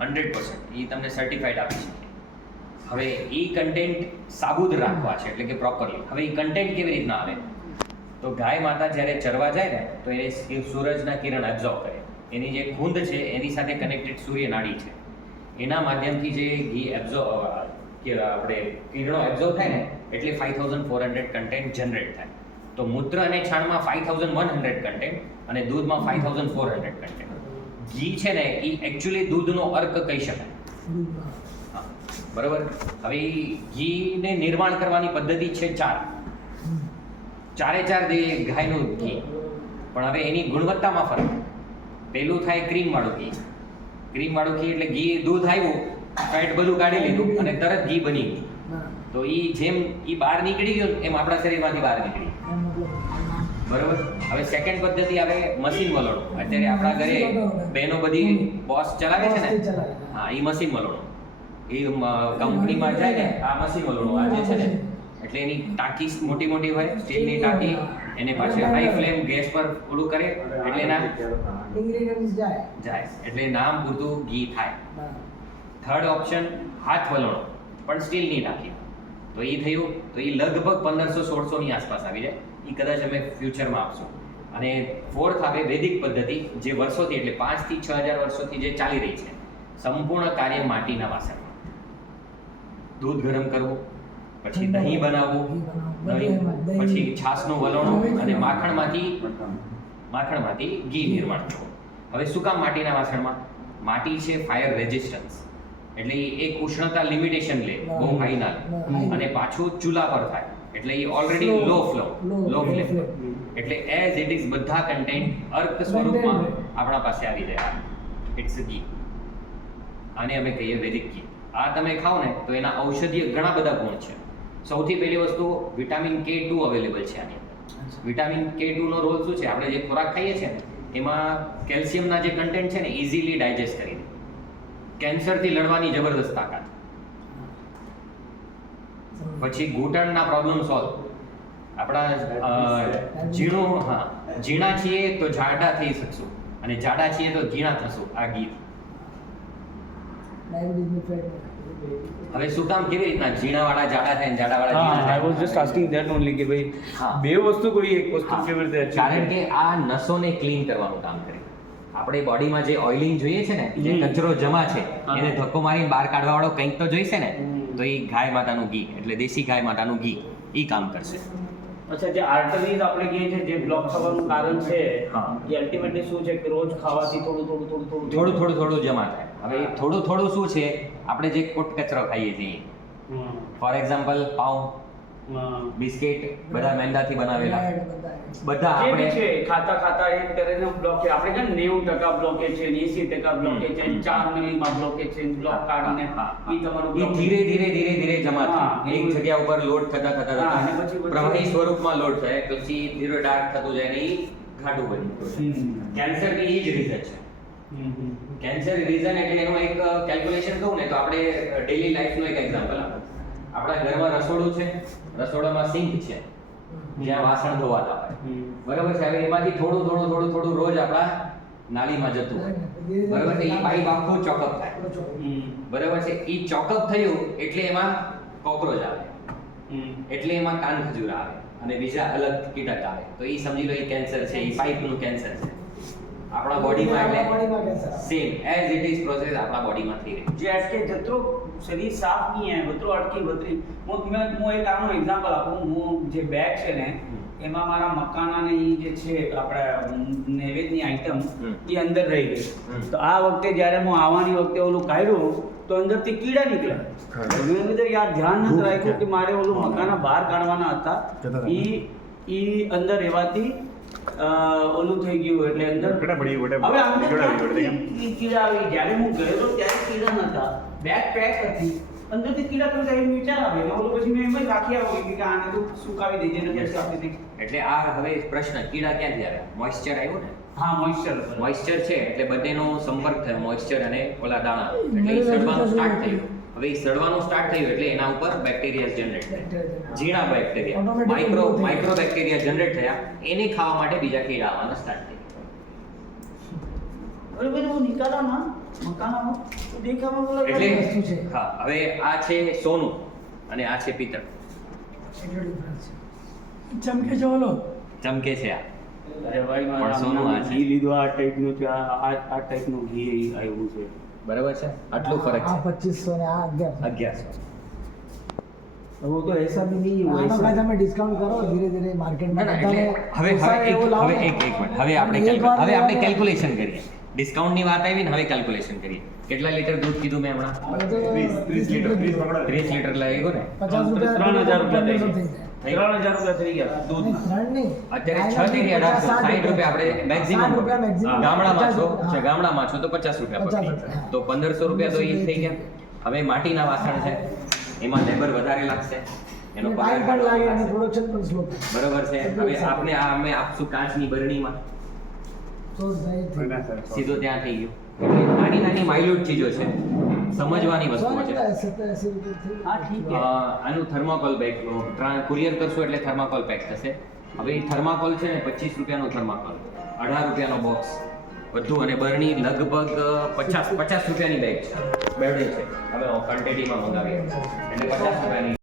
100% એ તમને સર્ટિફાઈડ આપી શકીએ. હવે એ કન્ટેન્ટ સાબુદ રાખવા છે, એટલે કે પ્રોપરલી. હવે એ કન્ટેન્ટ કેવી રીતના આવે? તો ગાય માતા જ્યારે ચરવા જાય ને તો એ સૂરજના કિરણ એબ્ઝોર્બ કરે. એની જે ખૂંદ છે એની સાથે કનેક્ટેડ સૂર્ય નાડી છે, એના માધ્યમથી જે ઘી આપણે કિરણો એબ્ઝોર્બ થાય ને એટલે 5400 કન્ટેન્ટ જનરેટ થાય. તો મૂત્ર અને છાણમાં 5100 કન્ટેન્ટ અને દૂધમાં 5400 કન્ટેન્ટ. ઘી છે ને એ એકચ્યુઅલી દૂધનો અર્ક કહી શકાય. હા, બરાબર. હવે ઘીને નિર્માણ કરવાની પદ્ધતિ છે ચારે ચાર દે ગાયનું ઘી, પણ હવે એની ગુણવત્તામાં ફરક. પેલું થાય ક્રીમવાળું ઘી. ક્રીમવાળું ઘી એટલે ઘી દૂધ આવ્યું, ફેટ બધું કાઢી લીધું અને તરત ઘી બની ગયું. તો જેમ બહાર નીકળી ગયું એમ આપણા શરીરમાંથી બહાર નીકળી ગયું. બરોબર. હવે સેકન્ડ પદ્ધતિ આવે મશીન વલોણો. અત્યારે આપણા ઘરે બહેનો બધી બોસ ચલાવે છે ને, હા, એ મશીન વલોણો. એ કંપનીમાં જાય ને આ મશીન વલોણો આ જે છે ને, એટલે એની ટાંકી મોટી મોટી હોય, સ્ટીલની ટાંકી, એને પાછળ હાઈ ફ્લેમ ગેસ પર ઓલું કરે એટલે એના ઇન્ગ્રેડિયન્ટ્સ જાય એટલે નામ પૂરતું ઘી થાય. થર્ડ ઓપ્શન હાથ વલોણો, પણ સ્ટીલની ટાંકી. તો એ થયું. તો એ લગભગ 1500-1600 ની આસપાસ આવી જાય. એ કદાચ અમે ફ્યુચરમાં આપશું. અને ફોર્થ આવે વૈદિક પદ્ધતિ, જે વર્ષોથી એટલે 5 થી 6000 વર્ષોથી જે ચાલી રહી છે. સંપૂર્ણ કાર્ય માટીના વાસણમાં. દૂધ ગરમ કરવું, પછી દહીં બનાવવું, પછી છાશનું વલોણું અને માખણમાંથી ઘી નિર્માણ કરવું. હવે શું કામ માટીના વાસણમાં? માટી છે ફાયર રેઝિસ્ટન્સ, એટલે એક ઉષ્ણતા લિમિટેશન લે, બહુ હાઈ ના લે, અને પાછું ચૂલા પર થાય એટલે એ ઓલરેડી લો ફ્લેમ, એટલે એઝ ઇટ ઇઝ બધા કન્ટેન્ટ અર્ક સ્વરૂપમાં આપણા પાસે આવી જાય. ઇટ્સ ઘી. આને અમે કહીએ વૈદિક ઘી. આ તમે ખાઓ ને તો એના ઔષધીય ઘણા બધા ગુણ છે. સૌથી પહેલી વસ્તુ વિટામિન K2 અવેલેબલ છે આની અંદર. વિટામિન K2 નો રોલ શું છે? આપણે જે ખોરાક ખાઈએ છીએ ને એમાં કેલ્શિયમના જે કન્ટેન્ટ છે ને ઇઝીલી ડાયજેસ્ટ કરી દે. કેન્સરથી લડવાની જબરદસ્ત તાકાત. પછી ઘૂંટણના પ્રોબ્લેમ સોલ્વ. આપણા ઝીણા છીએ તો જાડા થઈ શકશું, અને જાડા છીએ તો ઝીણા થશું. આ ઘી. હવે શું કામ, કેવી રીતના ઝીણાવાળા જાડા થાય ને જાડાવાળા ઝીણા થાય? I was just asking that only કે ભાઈ બે વસ્તુ કોઈ એક વસ્તુ કેવી રીતે achieve કારણ કે આ નસોને ક્લીન કરવાનું કામ કરે. આપણે બોડીમાં જે ઓઇલિંગ જોઈએ છે ને, જે કચરો જમા છે એને ધક્કો મારીને બહાર કાઢવા વાળો કંઈક તો જોઈશે ને, તો એ ગાય માતાનું ઘી, એટલે દેશી ગાય માતાનું ઘી એ કામ કરશે. અચ્છા, જે આર્ટરીઝ આપણે કહીએ છીએ જે બ્લોક થવાનું કારણ છે, એ અલ્ટિમેટલી શું છે કે રોજ ખાવાથી થોડું જમા થાય. હવે થોડું શું છે, આપણે જે કોટ કચરો ખાઈએ છીએ, ફોર એક્ઝામ્પલ પાઉં, બિસ્કિટ, બધા મેંદાથી બનાવેલા, બધા આપણે ખાતા એક કરીને બ્લોક છે. આપણે કેમ 90% બ્લોકેજ છે, 80% બ્લોકેજ છે, 4 મિલીમાં બ્લોકેજ છે, બ્લોક કાઢીને એ તમારું ધીરે જમા થાય. એક જગ્યા ઉપર લોડ થતા પ્રવાહી સ્વરૂપમાં લોડ થાય, પછી ધીરે ડાર્ક થતું જાય ને એ ઘાટું બની જાય. કેન્સરની એ જ રીઝન છે. કેન્સર રીઝન એટલે એનું એક કેલ્ક્યુલેશન કહું ને તો આપણે ડેલી લાઈફનું એક એક્ઝામ્પલ આપો. આપણા ઘરમાં રસોડું છે, રસોડામાં સિંક છે, જ્યાં વાસણ ધોવાતા હોય, બરાબર છે. હવે એમાંથી થોડું રોજ આપણા નાળીમાં જતું હોય, બરાબર છે. એ પાઇપ આખું ચોકઅપ થાય, બરાબર છે. એ ચોકઅપ થયું એટલે એમાં કોકરોચ આવે, એટલે એમાં કાન ખજૂર આવે અને બીજા અલગ કીટક આવે. તો એ સમજી લો એ કેન્સર છે, એ પાઇપનું કેન્સર છે આપણા બોડીમાં. એટલે same as it is process આપણા બોડીમાં થઈ રહી જે અટકે જત્રો શરીર સાફ નહીં હે બત્રો અટકી બત્રી. હું એક આનું એક્ઝામ્પલ આપું. હું જે બેગ છે ને એમાં મારા મકાના ને એ જે છે આપણે નૈવેદ્યની આઈટમ એ અંદર રહી ગઈ. તો આ વખતે જ્યારે હું આવવાની વખતે ઓલું કાઢ્યું તો અંદરથી કીડા નીકળ્યા. મેં કીધું યાર ધ્યાન નથી રાખ્યું કે મારે ઓલું મકાના બહાર કાઢવાના હતા, એ અંદર રહેવાથી ઓલું થઈ ગયું. એટલે અંદર હવે કીડા આવી. જ્યારે હું ગયેલો ત્યારે કીડા નતા, બેગ પેક હતી, અંદરથી કીડા તો જાય વિચાર આવે. ઓલું પછી મેં એમ જ રાખી આવ્યો કે આને તો સુકાવી દેજે ને પછી આપી દે. એટલે આ હવે પ્રશ્ન કીડા ક્યાંથી આવ્યા? મોઇશ્ચર આવ્યું ને. હા, મોઇશ્ચર છે એટલે બંનેનો સંપર્ક થયો, મોઇશ્ચર અને ઓલા દાણા, એટલે એ સડવાનું સ્ટાર્ટ થયું. હવે એ સડવાનું સ્ટાર્ટ થયું એટલે એના ઉપર બેક્ટેરિયા જનરેટ થયા, ઝીણા બેક્ટેરિયા, માઇક્રો બેક્ટેરિયા જનરેટ થયા. એને ખાવા માટે બીજા કીડા આવવાના સ્ટાર્ટ થયા. બરાબર. હું નિકાલા ના મકાનમાં દેખામાં બોલો એટલે વસ્તુ છે. હા, હવે આ છે સોનું અને આ છે પિત્તળ. એટલો ડિફરન્સ છે. ચમકે છે ઓલો ચમકે છે આ. અરે ભાઈ પણ મારા સોનું આ છે. ઘી લીધું આ ટાઈપનું છે આ ટાઈપનું ઘી આવ્યું છે બરાબર છે, આટલું ફરક આ છે. 2500 ને આ 1100. 1100. वो तो ऐसा भी नहीं हुआ આનો ભાઈ તમે ડિસ્કાઉન્ટ કરો ધીરે ધીરે ના માર્કેટમાં ના, એટલે હવે એક મિનિટ, હવે આપણે કેલ્ક્યુલેશન કરીએ. ડિસ્કાઉન્ટની વાત આવી ને, હવે કેલ્ક્યુલેશન કરીએ. કેટલા લીટર દૂધ કીધું મેં હમણાં? 30 લીટર લાગ્યો ને? 50 રૂપિયા 3000 રૂપિયા થઈ થઈ ગયા જાય 3000 રૂપિયા થઈ ગયા દૂધ ત્રણ નહીં. અત્યારે 6 થી 1860 રૂપિયા આપણે મેક્સિમમ. 60 રૂપિયા maximum. ગામડામાં છો, 50 હા. ગામડામાં છો તો 50 રૂપિયા 50 પકડી. રૂપિયા. તો 1500 રૂપિયા તો એ થઈ ગયા. હવે માટીના વાસણ છે, એમાં લેબર વધારે લાગશે, એનો પગાર ટાઈમ પણ લાગે અને લાગશે. પ્રોડક્શન પણ સ્લો થાય. બરોબર છે. હવે આપણે આ અમે આપશું કાચની બરણીમાં, તો જાય થઈ સીધો ત્યાં થઈ ગયું. એટલે નાની નાની માઇલ્યુટ ચીજો છે, સમજવાની વસ્તુઓ છે. 87 રૂપિયા હા ઠીક है આનું થર્માકોલ બેગ કુરિયર કરશો એટલે થર્માકોલ પેક થશે. હવે એ થર્માકોલ છે ને 25 રૂપિયાનો થર્માકોલ, 18 રૂપિયાનો બોક્સ બધું, અને બરણી લગભગ 50 રૂપિયાની બેગ છે, બેવડી છે. હવે ક્વોન્ટિટીમાં મંગાવીએ એટલે 50 રૂપિયાની